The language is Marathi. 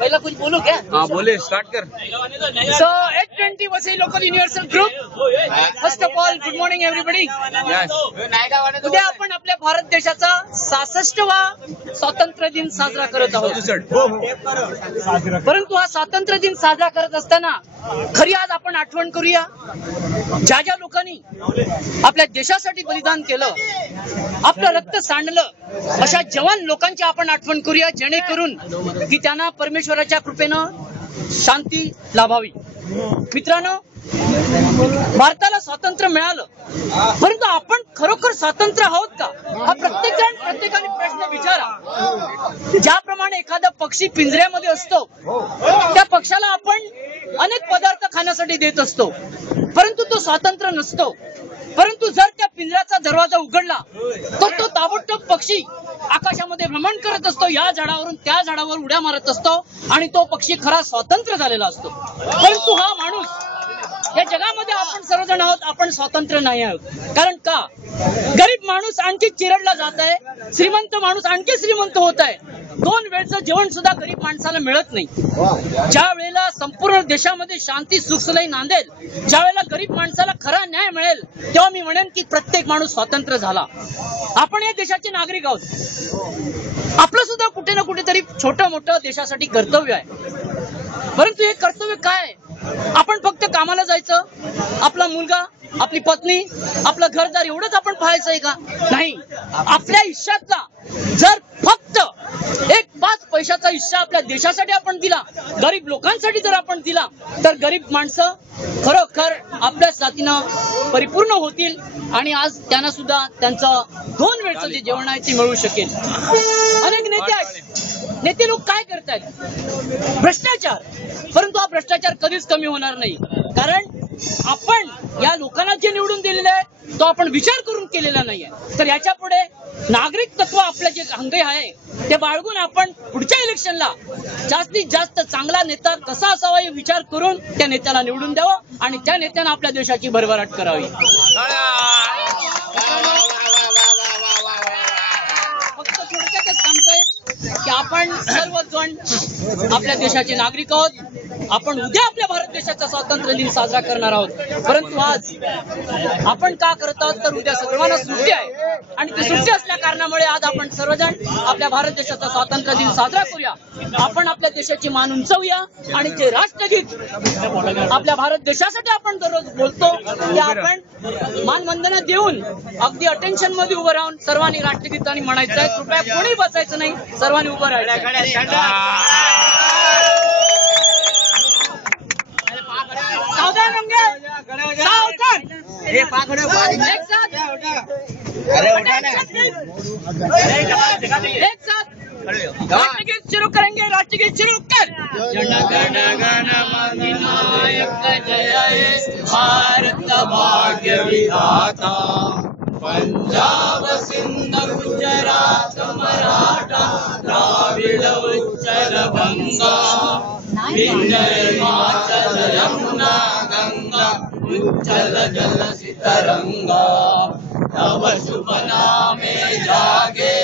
पहला कुछ बोलूं क्या? हाँ बोले, स्टार्ट कर। So 820 Vasai Local Universal Group. First of all, good morning everybody. Yes. उद्या आपण आपल्या भारत देशाचा 66वा स्वातंत्र्य दिन साजरा करत आहोत. परंतु हा स्वातंत्र्य दिन साजरा करत असताना खरी आज आपण आठवण करूया ज्या ज्या लोकांनी आपल्या देशासाठी बलिदान केलं, आपलं रक्त सांडलं, अशा जवान लोकांची आपण आठवण करूया, जेणेकरून की त्यांना परमेश्वराच्या कृपेनं शांती लाभावी. मित्रांनो, भारताला स्वातंत्र्य मिळालं, परंतु आपण खरोखर स्वातंत्र्य आहोत का, हा प्रत्येकाने प्रश्न विचारा. ज्याप्रमाणे एखादा पक्षी पिंजऱ्यामध्ये असतो, त्या पक्षाला आपण अनेक पदार्थ खाण्यासाठी देत असतो, परंतु तो स्वातंत्र्य नसतो. परंतु जर त्या पिंजऱ्याचा दरवाजा उघडला तर तो ताबडतोब पक्षी आकाशामध्ये भ्रमण करत असतो, या झाडावरून त्या झाडावर उड्या मारत असतो आणि तो पक्षी खरा स्वतंत्र झालेला असतो. परंतु हा माणूस, या जगामध्ये आपण सर्वजण आहोत, आपण स्वतंत्र नाही आहोत. कारण का? गरीब माणूस आणखी चिरडला जात आहे, श्रीमंत माणूस आणखी श्रीमंत होत आहे. 2 वेळचं जेवण सुद्धा गरीब माणसाला मिळत नाही. ज्या वेळेला संपूर्ण देशामध्ये शांती सुखसुलई नांदेल, ज्या वेळेला गरीब माणसाला खरा न्याय मिळेल, तेव्हा मी म्हणेन की प्रत्येक माणूस स्वतंत्र झाला. आपण या देशाचे नागरिक आहोत. आपलं सुद्धा कुठे ना कुठेतरी छोटं मोठं देशासाठी कर्तव्य आहे. परंतु हे कर्तव्य काय? आपण फक्त कामाला जायचं, आपला मुलगा, आपली पत्नी, आपलं घरदार एवढंच आपण पाहायचंय का? नाही. आपल्या हिश्श्यातला जर फक्त 5 पैशाचा हिस्सा आपल्या देशासाठी आपण दिला, गरीब लोकांसाठी जर आपण दिला, तर गरीब माणसं खरोखर आपल्या जातीनं परिपूर्ण होतील आणि आज त्यांना सुद्धा त्यांचं 2 वेळचं जे जेवण आहे ते मिळू शकेल. अनेक नेते आहेत, नेते लोक काय करतायत? भ्रष्टाचार. परंतु हा भ्रष्टाचार कधीच कमी होणार नाही. कारण आपण या लोकांना जे निवडून दिलेलं आहे तो आपण विचार करून केलेला नाहीये. तर याच्या पुढे नागरिक तत्व आपलं जे अंग आहे ते बाळगून आपण पुढच्या इलेक्शनला जास्तीत जास्त चांगला नेता कसा असावा हे विचार करून त्या नेत्याला निवडून द्यावं आणि त्या नेत्यानं आपल्या देशाची भरभराट करावी. फक्त थोडक्यातच सांगतोय की आपण सर्वजण आपल्या देशाचे नागरिक आहोत. आपण उद्या आपल्या भारत देशाचा स्वातंत्र्य दिन साजरा करणार आहोत. परंतु आज आपण का करत आहोत तर उद्या सर्वांना सुट्टी आहे आणि ती सुट्टी असल्या कारणामुळे आज आपण सर्वजण आपल्या भारत देशाचा स्वातंत्र्य दिन साजरा करूया. आपण आपल्या देशाची मान उंचवूया आणि जे राष्ट्रगीत आपल्या भारत देशासाठी आपण दररोज बोलतो ते आपण मानवंदना देऊन अगदी अटेन्शन मध्ये उभं राहून सर्वांनी राष्ट्रगीतांनी म्हणायचं आहे. कृपया कोणी बसायचं नाही, सर्वांनी उभं राहायचं. सावधान होंगे, सावधान. एक साथ राष्ट्रगीत शुरू करेंगे. राष्ट्रगीत शुरू कर. जन गण गण अधिनायक जय हे भारत भाग्य विधाता. पंजाब सिंध गुजरात मराठा द्राविड उच्चल बंगा. विंध्य हिमाचल यमुना गंगा उच्चल जल तरंगा. तव शुभ नामे जागे